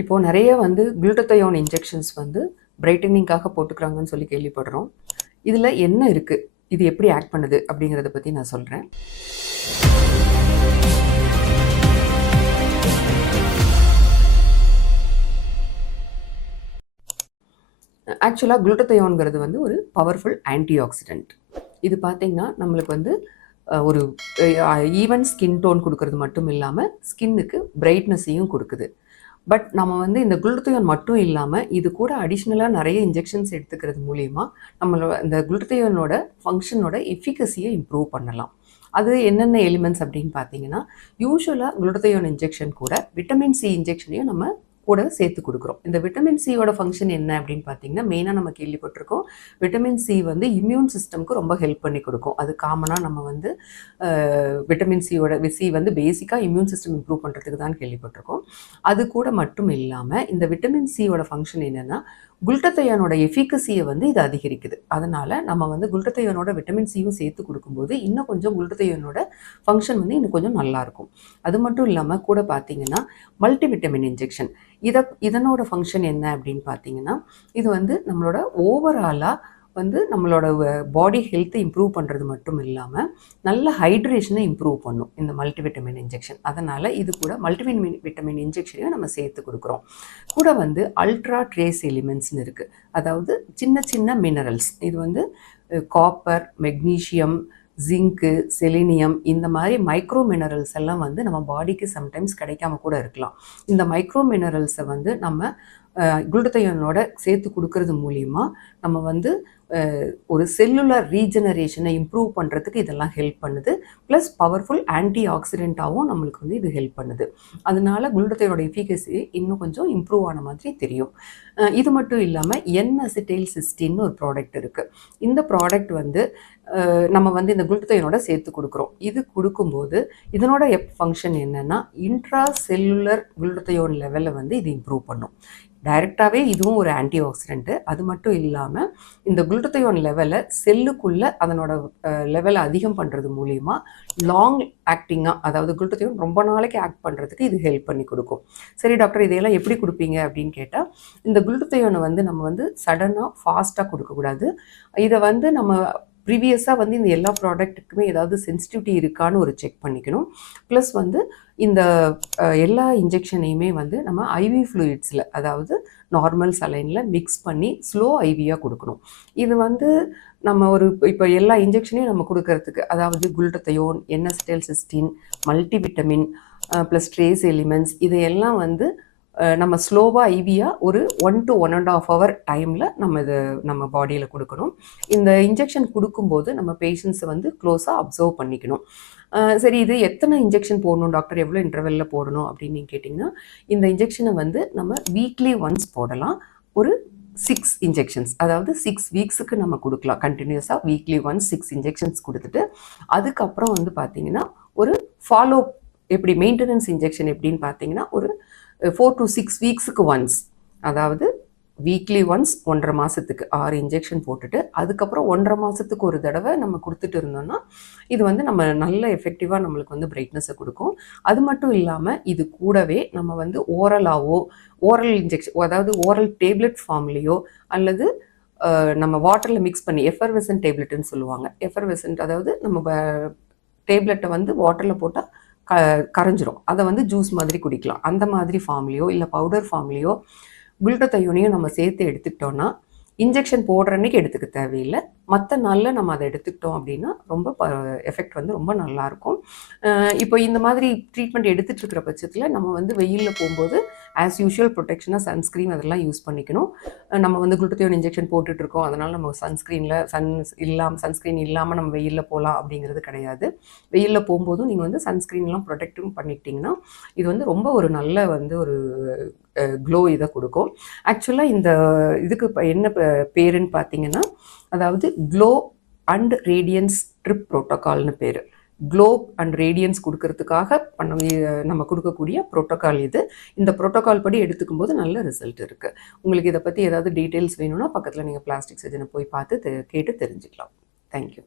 இப்போது நிறைய வந்து குளுட்டதையோன் இன்ஜெக்ஷன்ஸ் வந்து பிரைட்டனிங்காக போட்டுக்கிறாங்கன்னு சொல்லி கேள்விப்படுறோம். இதில் என்ன இருக்குது, இது எப்படி ஆக்ட் பண்ணுது அப்படிங்கிறத பற்றி நான் சொல்கிறேன். ஆக்சுவலாக குளுட்டதையோன்கிறது வந்து ஒரு பவர்ஃபுல் ஆன்டி ஆக்சிடென்ட். இது பார்த்திங்கன்னா நம்மளுக்கு வந்து ஒரு ஈவன் ஸ்கின் டோன் கொடுக்கறது மட்டும் இல்லாமல் ஸ்கின்னுக்கு பிரைட்னஸையும் கொடுக்குது. பட் நம்ம வந்து இந்த குளுட்டதையோன் மட்டும் இல்லாமல் இது கூட அடிஷ்னலாக நிறைய இன்ஜெக்ஷன்ஸ் எடுத்துக்கிறது மூலிமா நம்மளோட இந்த குளுட்டதையோனோட ஃபங்க்ஷனோட எஃபிகசியை இம்ப்ரூவ் பண்ணலாம். அது என்னென்ன எலிமெண்ட்ஸ் அப்படின்னு பார்த்தீங்கன்னா, யூஸ்வலாக குளுட்டதையோன் இன்ஜெக்ஷன் கூட விட்டமின் சி இன்ஜெக்ஷனையும் நம்ம கூட சேர்த்து கொடுக்குறோம். இந்த விட்டமின் சியோட ஃபங்க்ஷன் என்ன அப்படின்னு பார்த்தீங்கன்னா, மெயினாக நம்ம கேள்விப்பட்டிருக்கோம், விட்டமின் சி வந்து இம்யூன் சிஸ்டம்க்கு ரொம்ப ஹெல்ப் பண்ணி கொடுக்கும். அது காமனாக நம்ம வந்து விட்டமின் சி வந்து பேசிக்காக இம்யூன் சிஸ்டம் இம்ப்ரூவ் பண்ணுறதுக்கு தான் கேள்விப்பட்டிருக்கோம். அது கூட மட்டும் இல்லாமல் இந்த விட்டமின் சியோட ஃபங்க்ஷன் என்னென்னா, குளுட்டதையோனோட எஃபிகசியை வந்து இது அதிகரிக்குது. அதனால் நம்ம வந்து குளுட்டதையோனோட விட்டமின் சியும் சேர்த்து கொடுக்கும்போது இன்னும் கொஞ்சம் குளுட்டதையோனோட ஃபங்க்ஷன் வந்து இன்னும் கொஞ்சம் நல்லாயிருக்கும். அது மட்டும் இல்லாமல் கூட பார்த்தீங்கன்னா மல்டிவிட்டமின் இன்ஜெக்ஷன், இதனோட ஃபங்க்ஷன் என்ன அப்படின்னு பார்த்தீங்கன்னா, இது வந்து நம்மளோட ஓவராலாக வந்து நம்மளோட பாடி ஹெல்த்தை இம்ப்ரூவ் பண்ணுறது மட்டும் இல்லாமல் நல்ல ஹைட்ரேஷனை இம்ப்ரூவ் பண்ணும் இந்த மல்டிவிட்டமின் இன்ஜெக்ஷன். அதனால் இது கூட விட்டமின் இன்ஜெக்ஷனையும் நம்ம சேர்த்து கொடுக்குறோம். கூட வந்து அல்ட்ரா ட்ரேஸ் எலிமெண்ட்ஸ்னு இருக்குது. அதாவது சின்ன சின்ன மினரல்ஸ். இது வந்து காப்பர், மெக்னீஷியம், ஜிங்க்கு, செலினியம், இந்த மாதிரி மைக்ரோ மினரல்ஸ் எல்லாம் வந்து நம்ம பாடிக்கு சம்டைம்ஸ் கிடைக்காம கூட இருக்கலாம். இந்த மைக்ரோ மினரல்ஸை வந்து நம்ம குளுட்டதையோனோட சேர்த்து கொடுக்கறது மூலிமா நம்ம வந்து ஒரு செல்லுலர் ரீஜெனரேஷனை இம்ப்ரூவ் பண்ணுறதுக்கு இதெல்லாம் ஹெல்ப் பண்ணுது. ப்ளஸ் பவர்ஃபுல் ஆன்டி ஆக்சிடெண்ட்டாகவும் நம்மளுக்கு வந்து இது ஹெல்ப் பண்ணுது. அதனால குளுட்டதையோட எஃபிகசி இன்னும் கொஞ்சம் இம்ப்ரூவ் ஆன மாதிரி தெரியும். இது மட்டும் இல்லாமல் N-அசிட்டைல் சிஸ்டின்னு ஒரு ப்ராடக்ட் இருக்குது. இந்த ப்ராடக்ட் வந்து நம்ம வந்து இந்த குளுட்டதையோனோட சேர்த்து கொடுக்குறோம். இது கொடுக்கும்போது இதனோட ஃபங்க்ஷன் என்னென்னா, இன்ட்ரா செல்லுலர் குளுட்டதையோன் லெவலை வந்து இது இம்ப்ரூவ் பண்ணும். டைரெக்டாகவே இதுவும் ஒரு ஆன்டி ஆக்சிடென்ட்டு. அது மட்டும் இல்லாமல் இந்த குளுட்டதையோன் லெவலை செல்லுக்குள்ளே அதனோட லெவலை அதிகம் பண்ணுறது மூலிமா லாங் ஆக்டிங்காக, அதாவது குளுட்டதையோன் ரொம்ப நாளைக்கு ஆக்ட் பண்ணுறதுக்கு இது ஹெல்ப் பண்ணி கொடுக்கும். சரி டாக்டர், இதையெல்லாம் எப்படி கொடுப்பீங்க அப்படின்னு கேட்டால், இந்த குளுட்டதையோனை வந்து நம்ம வந்து சடனாக ஃபாஸ்ட்டாக கொடுக்கக்கூடாது. இதை வந்து நம்ம ப்ரீவியஸாக வந்து இந்த எல்லா ப்ராடக்ட்டுக்குமே ஏதாவது சென்சிட்டிவிட்டி இருக்கான்னு ஒரு செக் பண்ணிக்கணும். ப்ளஸ் வந்து இந்த எல்லா இன்ஜெக்ஷனையுமே வந்து நம்ம ஐவி ஃப்ளூயிட்ஸில், அதாவது நார்மல் சலைனில் மிக்ஸ் பண்ணி ஸ்லோ ஐவியாக கொடுக்கணும். இது வந்து நம்ம இப்போ எல்லா இன்ஜெக்ஷனையும் நம்ம கொடுக்கறதுக்கு, அதாவது glutathione, N-acetyl cysteine, multivitamin plus trace elements, இதையெல்லாம் வந்து நம்ம ஸ்லோவாக ஐவியாக ஒரு 1 to 1.5 hour டைமில் நம்ம பாடியில் கொடுக்கணும். இந்த இன்ஜெக்ஷன் கொடுக்கும்போது நம்ம பேஷண்ட்ஸை வந்து க்ளோஸாக அப்சர்வ் பண்ணிக்கணும். சரி, இது எத்தனை இன்ஜெக்ஷன் போடணும் டாக்டர், எவ்வளோ இன்டர்வெல்லில் போடணும் அப்படின்னு நீங்கள் கேட்டிங்கன்னா, இந்த இன்ஜெக்ஷனை வந்து நம்ம வீக்லி ஒன்ஸ் போடலாம். ஒரு 6 இன்ஜெக்ஷன்ஸ், அதாவது 6 வீக்ஸுக்கு நம்ம கொடுக்கலாம் கண்டினியூஸாக. வீக்லி ஒன்ஸ் 6 இன்ஜெக்ஷன்ஸ் கொடுத்துட்டு அதுக்கப்புறம் வந்து பார்த்திங்கன்னா ஒரு ஃபாலோ, எப்படி மெயின்டெனன்ஸ் இன்ஜெக்ஷன் எப்படின்னு பார்த்தீங்கன்னா, ஒரு 4 to 6 வீக்ஸுக்கு ஒன்ஸ், அதாவது வீக்லி ஒன்ஸ் 1.5 மாதத்துக்கு 6 இன்ஜெக்ஷன் போட்டுட்டு அதுக்கப்புறம் 1.5 மாதத்துக்கு ஒரு தடவை நம்ம கொடுத்துட்டு இருந்தோம்னா இது வந்து நம்ம நல்ல எஃபெக்டிவாக நம்மளுக்கு வந்து பிரைட்னஸை கொடுக்கும். அது மட்டும் இல்லாமல் இது கூடவே நம்ம வந்து ஓரல் இன்ஜெக்ஷன், அதாவது ஓரல் டேப்லெட் ஃபார்ம்லேயோ அல்லது நம்ம வாட்டரில் மிக்ஸ் பண்ணி, எஃபர்வெசன்ட் டேப்லெட்டுன்னு சொல்லுவாங்க. எஃபர்வெசன்ட் அதாவது நம்ம டேப்லெட்டை வந்து வாட்டரில் போட்டால் கரைஞ்சிரும். அதை வந்து ஜூஸ் மாதிரி குடிக்கலாம். அந்த மாதிரி ஃபார்ம்லேயோ இல்லை பவுடர் ஃபார்ம்லேயோ குளுட்டதையோனையும் நம்ம சேர்த்து எடுத்துக்கிட்டோன்னா இன்ஜெக்ஷன் போடுற அன்றைக்கி எடுத்துக்க தேவையில்லை. மற்ற நாளில் நம்ம அதை எடுத்துக்கிட்டோம் அப்படின்னா ரொம்ப எஃபெக்ட் வந்து ரொம்ப நல்லாயிருக்கும். இப்போ இந்த மாதிரி ட்ரீட்மெண்ட் எடுத்துகிட்டு இருக்கிற பட்சத்தில் நம்ம வந்து வெயிலில் போகும்போது ஆஸ் யூஷுவல் ப்ரொடெக்ஷனாக சன்ஸ்க்ரீன் அதெல்லாம் யூஸ் பண்ணிக்கணும். நம்ம வந்து குளுட்டதையோன் இன்ஜெக்ஷன் போட்டுட்ருக்கோம், அதனால் நம்ம சன்ஸ்க்ரீன் இல்லாமல் நம்ம வெயிலில் போகலாம் அப்படிங்கிறது கிடையாது. வெயிலில் போகும்போதும் நீங்கள் வந்து சன்ஸ்க்ரீன்லாம் ப்ரொடெக்டும் பண்ணிக்கிட்டிங்கன்னா இது வந்து ரொம்ப ஒரு நல்ல வந்து ஒரு க்ளோ இதை கொடுக்கும். ஆக்சுவலாக இந்த இதுக்கு என்ன பேருன்னு பார்த்தீங்கன்னா, அதாவது க்ளோ அண்ட் ரேடியன்ஸ் ட்ரிப் ப்ரோட்டோகால்னு பேர். க்ளோ அண்ட் ரேடியன்ஸ் கொடுக்கறதுக்காக நம்ம கொடுக்கக்கூடிய ப்ரோட்டோகால் இது. இந்த ப்ரோட்டோகால் படி எடுத்துக்கும் போது நல்ல ரிசல்ட் இருக்குது. உங்களுக்கு இதை பற்றி ஏதாவது டீட்டெயில்ஸ் வேணும்னா பக்கத்தில் நீங்கள் பிளாஸ்டிக் சர்ஜனை போய் பார்த்து கேட்டு தெரிஞ்சுக்கலாம். தேங்க்யூ.